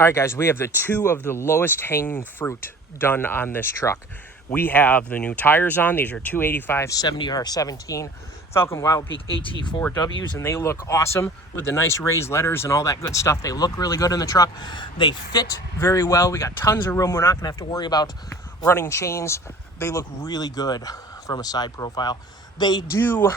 All right, guys, we have the two of the lowest hanging fruit done on this truck. We have the new tires on. These are 285 70R17 Falken Wildpeak At4ws, and they look awesome with the nice raised letters and all that good stuff. They look really good in the truck. They fit very well. We got tons of room. We're not going to have to worry about running chains. They look really good from a side profile. They do,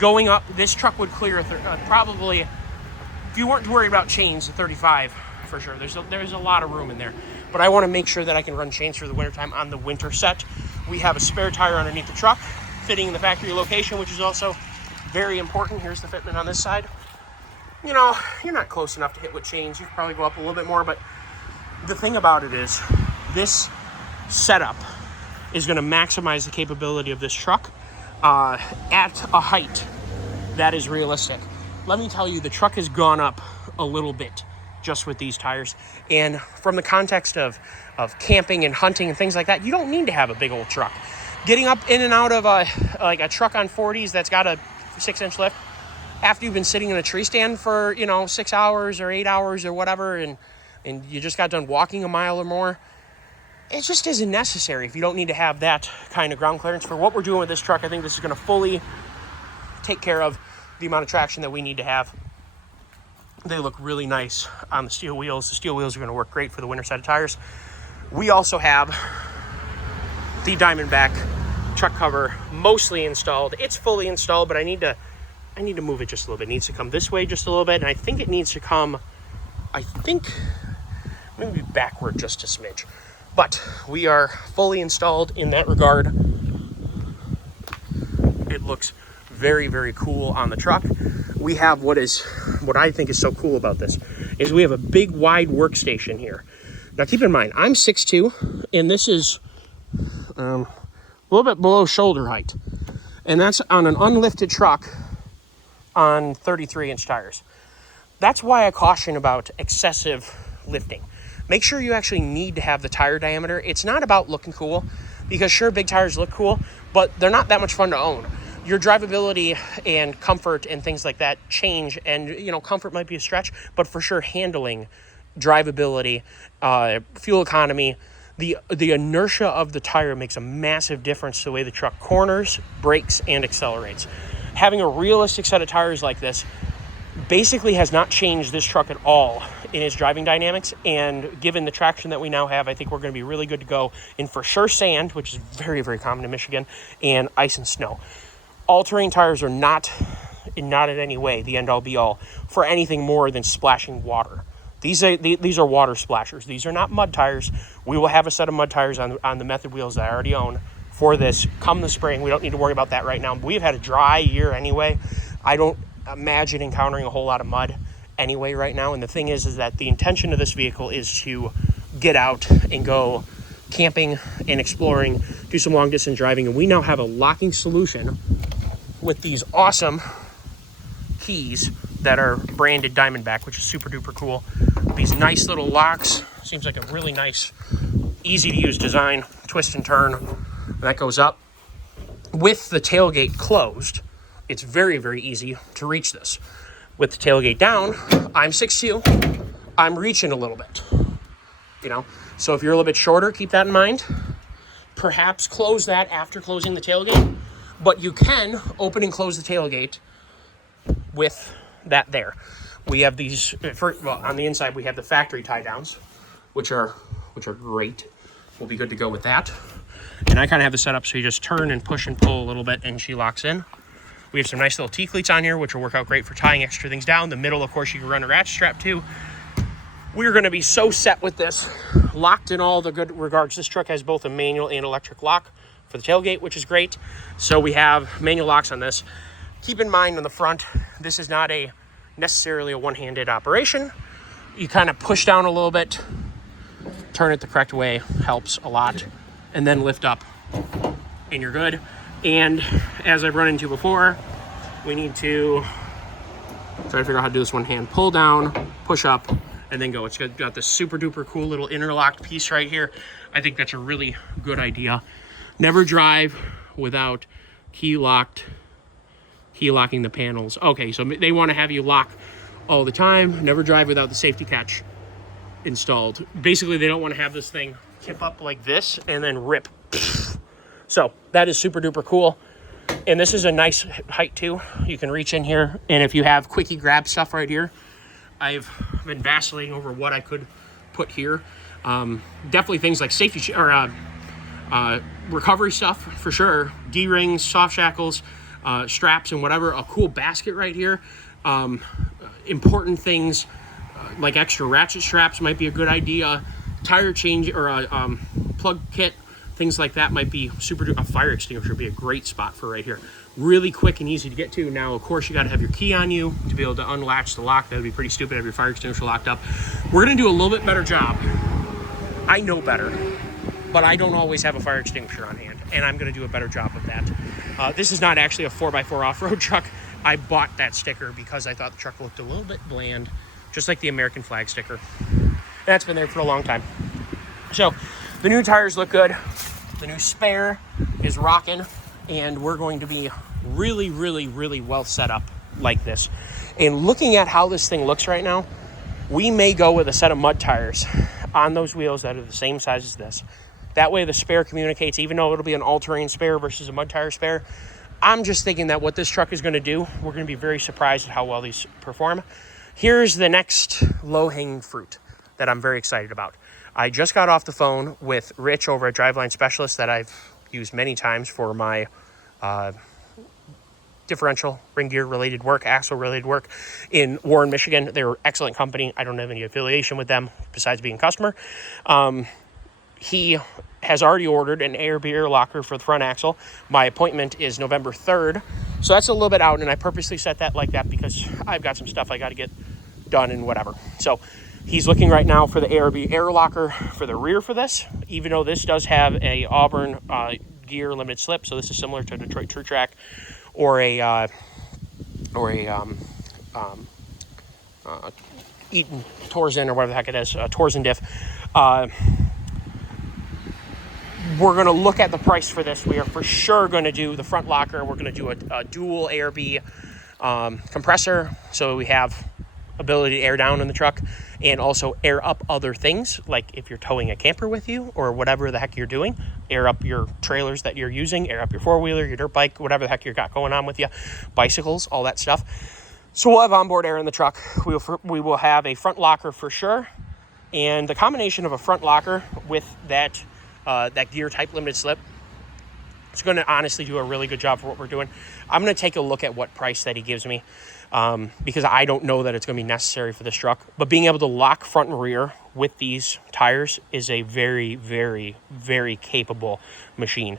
going up, this truck would clear probably, if you weren't worried about chains, a 35 for sure. There's a lot of room in there. But I want to make sure that I can run chains for the wintertime on the winter set. We have a spare tire underneath the truck, fitting in the factory location, which is also very important. Here's the fitment on this side. You're not close enough to hit with chains. You could probably go up a little bit more, but the thing about it is this setup is going to maximize the capability of this truck at a height that is realistic. Let me tell you, the truck has gone up a little bit just with these tires. And from the context of camping and hunting and things like that, you don't need to have a big old truck. Getting up in and out of a truck on 40s that's got a 6-inch lift after you've been sitting in a tree stand for 6 hours or 8 hours or whatever, and you just got done walking a mile or more, it just isn't necessary if you don't need to have that kind of ground clearance. For what we're doing with this truck, I think this is going to fully take care of the amount of traction that we need to have. They look really nice on the steel wheels. The steel wheels are going to work great for the winter set of tires. We also have the Diamondback truck cover mostly installed. It's fully installed, but I need to move it just a little bit. It needs to come this way just a little bit, and I think it needs to come, maybe backward just a smidge. But we are fully installed in that regard. It looks very, very cool on the truck. We have what I think is so cool about this is we have a big wide workstation here. Now keep in mind, I'm 6'2", and this is a little bit below shoulder height. And that's on an unlifted truck on 33-inch tires. That's why I caution about excessive lifting. Make sure you actually need to have the tire diameter. It's not about looking cool, because sure, big tires look cool, but they're not that much fun to own. Your drivability and comfort and things like that change, and comfort might be a stretch, but for sure handling, drivability, fuel economy, the inertia of the tire makes a massive difference to the way the truck corners, brakes, and accelerates. Having a realistic set of tires like this basically has not changed this truck at all in its driving dynamics, and given the traction that we now have, I think we're going to be really good to go in, for sure, sand, which is very, very common in Michigan, and ice and snow. All-terrain tires are not in any way the end-all be-all for anything more than splashing water. These are water splashers. These are not mud tires. We will have a set of mud tires on the Method wheels that I already own for this come the spring. We don't need to worry about that right now. We've had a dry year anyway. I don't imagine encountering a whole lot of mud anyway right now. And the thing is that the intention of this vehicle is to get out and go camping and exploring, do some long distance driving. And we now have a locking solution with these awesome keys that are branded Diamondback, which is super duper cool. These nice little locks. Seems like a really nice, easy to use design. Twist and turn. That goes up. With the tailgate closed, it's very, very easy to reach this. With the tailgate down, I'm 6'2". I'm reaching a little bit. So if you're a little bit shorter, keep that in mind. Perhaps close that after closing the tailgate. But you can open and close the tailgate with that there. We have these, on the inside, we have the factory tie downs, which are great. We'll be good to go with that. And I kind of have the setup so you just turn and push and pull a little bit and she locks in. We have some nice little T-cleats on here, which will work out great for tying extra things down. The middle, of course, you can run a ratchet strap to. We're going to be so set with this, locked in all the good regards. This truck has both a manual and electric lock for the tailgate, which is great. So we have manual locks on this. Keep in mind on the front, this is not necessarily a one-handed operation. You kind of push down a little bit, turn it the correct way, helps a lot, and then lift up, and you're good. And as I've run into before, we need to try to figure out how to do this one hand. Pull down, push up, and then go. It's got this super duper cool little interlocked piece right here. I think that's a really good idea. Never drive without key locking the panels. Okay, so they want to have you lock all the time. Never drive without the safety catch installed. Basically, they don't want to have this thing tip up like this and then rip. So that is super duper cool. And this is a nice height too. You can reach in here, and if you have quickie grab stuff right here, I've been vacillating over what I could put here. Definitely things like safety or recovery stuff for sure. D-rings, soft shackles, straps, and whatever. A cool basket right here. Important things like extra ratchet straps might be a good idea. Tire change or a plug kit, things like that might be super. A fire extinguisher would be a great spot for right here. Really quick and easy to get to. Now, of course, you got to have your key on you to be able to unlatch the lock. That would be pretty stupid to have your fire extinguisher locked up. We're going to do a little bit better job. I know better, but I don't always have a fire extinguisher on hand, and I'm going to do a better job of that. This is not actually a 4x4 off-road truck. I bought that sticker because I thought the truck looked a little bit bland, just like the American flag sticker. That's been there for a long time. So the new tires look good. The new spare is rocking, and we're going to be really, really, really well set up like this. And looking at how this thing looks right now, we may go with a set of mud tires on those wheels that are the same size as this. That way the spare communicates, even though it'll be an all-terrain spare versus a mud tire spare. I'm just thinking that what this truck is going to do, we're going to be very surprised at how well these perform. Here's the next low-hanging fruit that I'm very excited about. I just got off the phone with Rich over at Driveline Specialist that I've used many times for my differential, ring gear related work, axle related work in Warren, Michigan. They're an excellent company. I don't have any affiliation with them besides being a customer. He has already ordered an ARB air locker for the front axle. My appointment is November 3rd. So that's a little bit out, and I purposely set that like that because I've got some stuff I got to get done and whatever. So he's looking right now for the ARB air locker for the rear for this, even though this does have a Auburn gear limited slip. So this is similar to a Detroit True Track or a Eaton Torsen or whatever the heck it is, Torsen diff. We're going to look at the price for this. We are for sure going to do the front locker. We're going to do a dual ARB compressor, so we have ability to air down in the truck and also air up other things, like if you're towing a camper with you or whatever the heck you're doing, air up your trailers that you're using, air up your four-wheeler, your dirt bike, whatever the heck you got going on with you, bicycles, all that stuff. So we'll have onboard air in the truck. We will have a front locker for sure, and the combination of a front locker with that gear type limited slip, it's going to honestly do a really good job for what we're doing. I'm going to take a look at what price that he gives me because I don't know that it's going to be necessary for this truck. But being able to lock front and rear with these tires is a very, very, very capable machine.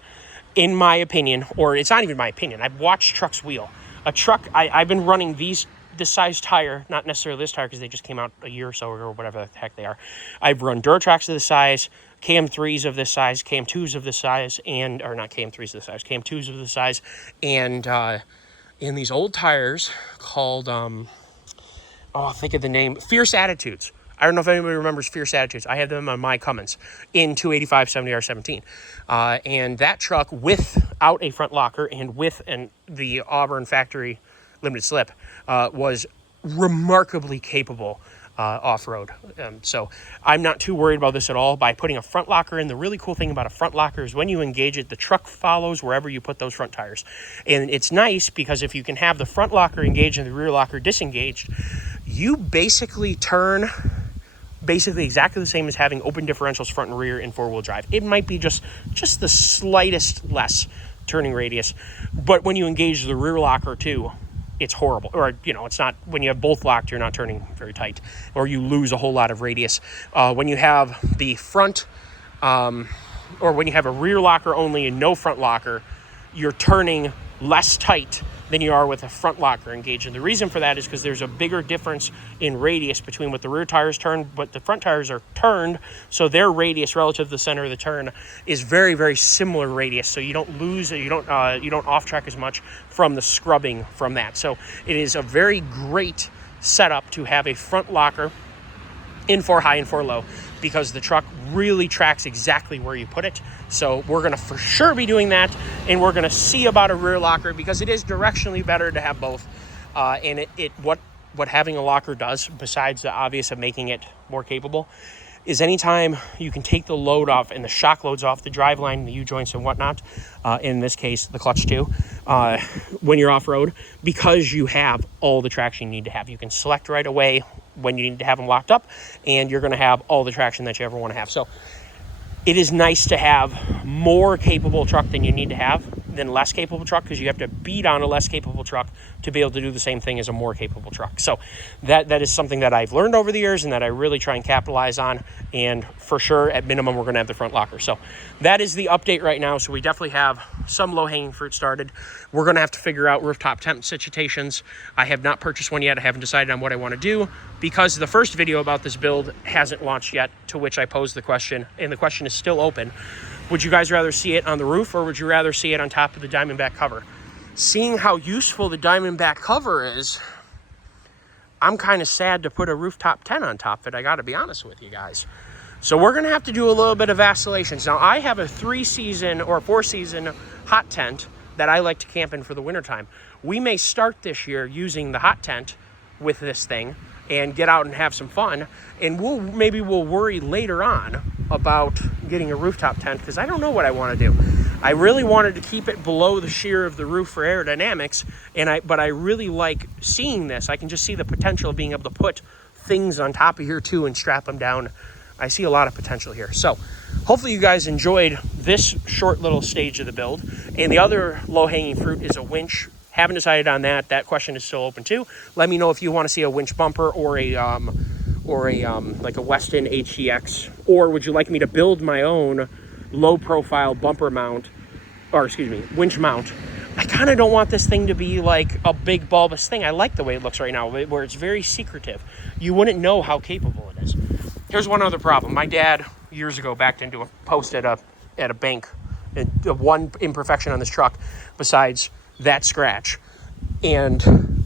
In my opinion, or it's not even my opinion, I've watched trucks wheel. A truck, I've been running this size tire, not necessarily this tire because they just came out a year or so ago or whatever the heck they are. I've run Duratracs of this size, KM3s of this size, KM2s of this size, and, or not KM3s of this size, KM2s of this size, and in these old tires called, think of the name, Fierce Attitudes. I don't know if anybody remembers Fierce Attitudes. I have them on my Cummins in 285 70R17. And that truck without a front locker and with the Auburn factory limited slip was remarkably capable off-road. So I'm not too worried about this at all. By putting a front locker in, the really cool thing about a front locker is when you engage it, the truck follows wherever you put those front tires. And it's nice because if you can have the front locker engaged and the rear locker disengaged, you basically turn exactly the same as having open differentials front and rear in four-wheel drive. It might be just the slightest less turning radius, but when you engage the rear locker too, it's horrible. Or, it's not, when you have both locked, you're not turning very tight, or you lose a whole lot of radius. When you have the front, or when you have a rear locker only and no front locker, you're turning less tight than you are with a front locker engaged. And the reason for that is because there's a bigger difference in radius between what the rear tires turn, but the front tires are turned, so their radius relative to the center of the turn is very, very similar radius. So you don't lose, you don't off track as much from the scrubbing from that. So it is a very great setup to have a front locker in 4 high and 4 low, because the truck really tracks exactly where you put it. So we're going to for sure be doing that, and we're going to see about a rear locker because it is directionally better to have both. And what what having a locker does, besides the obvious of making it more capable, is anytime you can take the load off and the shock loads off the driveline, the U-joints and whatnot, in this case, the clutch too, when you're off-road, because you have all the traction you need to have. You can select right away when you need to have them locked up, and you're going to have all the traction that you ever want to have. So it is nice to have more capable truck than you need to have than less capable truck, because you have to beat on a less capable truck to be able to do the same thing as a more capable truck. So that is something that I've learned over the years and that I really try and capitalize on. And for sure, at minimum, we're going to have the front locker. So that is the update right now. So we definitely have some low-hanging fruit started. We're going to have to figure out rooftop tent situations. I have not purchased one yet. I haven't decided on what I want to do, because the first video about this build hasn't launched yet, to which I posed the question, and the question is still open. Would you guys rather see it on the roof, or would you rather see it on top of the Diamondback cover? Seeing how useful the Diamondback cover is, I'm kind of sad to put a rooftop tent on top of it, I got to be honest with you guys. So we're going to have to do a little bit of vacillations. Now, I have a 3-season or 4-season hot tent that I like to camp in for the wintertime. We may start this year using the hot tent with this thing and get out and have some fun. And maybe we'll worry later on about getting a rooftop tent, because I don't know what I want to do. I really wanted to keep it below the sheer of the roof for aerodynamics, but I really like seeing this. I can just see the potential of being able to put things on top of here too and strap them down. I see a lot of potential here. So hopefully you guys enjoyed this short little stage of the build. And the other low-hanging fruit is a winch. Haven't decided on that. That question is still open too. Let me know if you want to see a winch bumper or a like a Weston HCX, or would you like me to build my own low-profile bumper mount, or excuse me, winch mount. I kind of don't want this thing to be like a big bulbous thing. I like the way it looks right now, where it's very secretive. You wouldn't know how capable it is. Here's one other problem. My dad, years ago, backed into a post at a bank. One imperfection on this truck besides that scratch and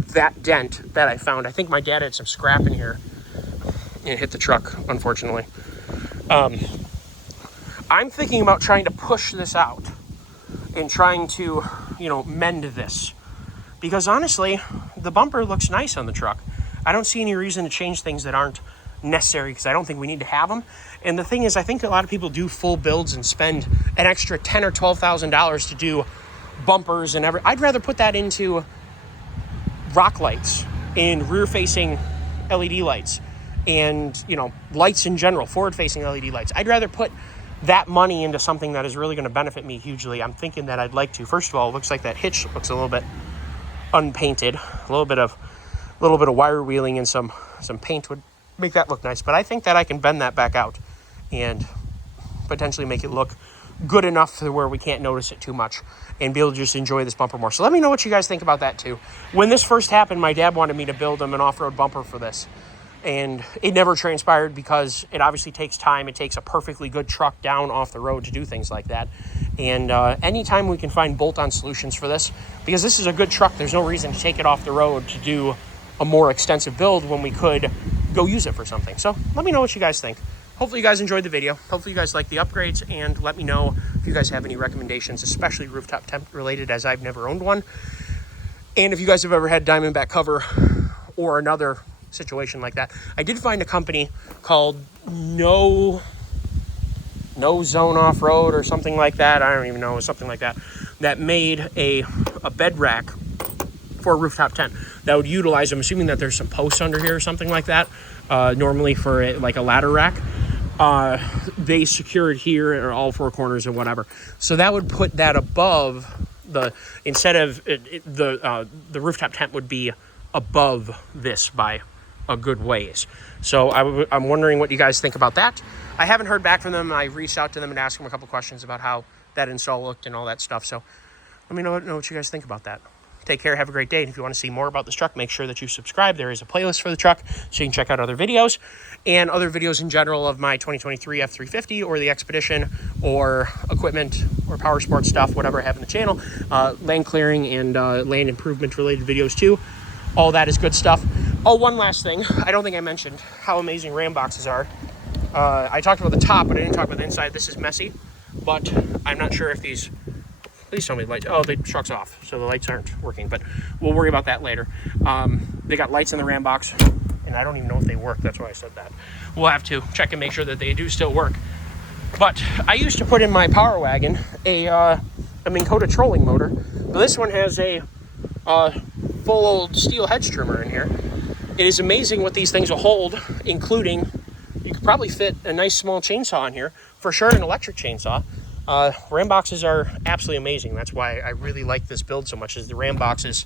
that dent that I found. I think my dad had some scrap in here and hit the truck, unfortunately. I'm thinking about trying to push this out and trying to, mend this. Because honestly, the bumper looks nice on the truck. I don't see any reason to change things that aren't necessary, because I don't think we need to have them. And the thing is, I think a lot of people do full builds and spend an extra $10,000 or $12,000 to do bumpers and I'd rather put that into rock lights and rear-facing LED lights and, lights in general, forward-facing LED lights. I'd rather put that money into something that is really going to benefit me hugely. I'm thinking that I'd like to. First of all, it looks like that hitch looks a little bit unpainted. A little bit of wire wheeling and some paint would make that look nice. But I think that I can bend that back out and potentially make it look good enough to where we can't notice it too much and be able to just enjoy this bumper more. So let me know what you guys think about that too. When this first happened, my dad wanted me to build him an off-road bumper for this. And it never transpired because it obviously takes time. It takes a perfectly good truck down off the road to do things like that. And anytime we can find bolt-on solutions for this, because this is a good truck, there's no reason to take it off the road to do a more extensive build when we could go use it for something. So let me know what you guys think. Hopefully you guys enjoyed the video. Hopefully you guys like the upgrades, and let me know if you guys have any recommendations, especially rooftop tent related, as I've never owned one. And if you guys have ever had Diamondback cover or another situation like that. I did find a company called No Zone Off-Road or something like that. I don't even know, something like that, that made a bed rack for a rooftop tent that would utilize, I'm assuming that there's some posts under here or something like that, normally for like a ladder rack. They secure it here or all four corners or whatever. So that would put that above instead of the rooftop tent would be above this by a good ways. So I'm wondering what you guys think about that. I haven't heard back from them. I reached out to them and asked them a couple questions about how that install looked and all that stuff. So let me know what you guys think about that. Take care. Have a great day. And if you want to see more about this truck, make sure that you subscribe. There is a playlist for the truck, so you can check out other videos and other videos in general of my 2023 F350 or the Expedition or equipment or power sports stuff, whatever I have in the channel. Land clearing and land improvement related videos too. All that is good stuff. Oh, one last thing. I don't think I mentioned how amazing ram boxes are. I talked about the top, but I didn't talk about the inside. This is messy, but I'm not sure if these Please tell me the lights. Oh, the truck's off, so the lights aren't working, but we'll worry about that later. They got lights in the Ram box, and I don't even know if they work. That's why I said that. We'll have to check and make sure that they do still work. But I used to put in my Power Wagon a Minn Kota trolling motor, but this one has a full old steel hedge trimmer in here. It is amazing what these things will hold, including, you could probably fit a nice small chainsaw in here, for sure an electric chainsaw. Ram boxes are absolutely amazing. That's why I really like this build so much, is the Ram boxes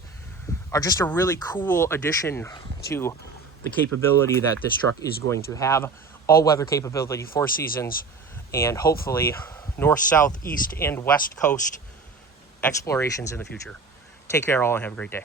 are just a really cool addition to the capability that this truck is going to have. All-weather capability, 4 seasons, and hopefully north, south, east, and west coast explorations in the future. Take care all and have a great day.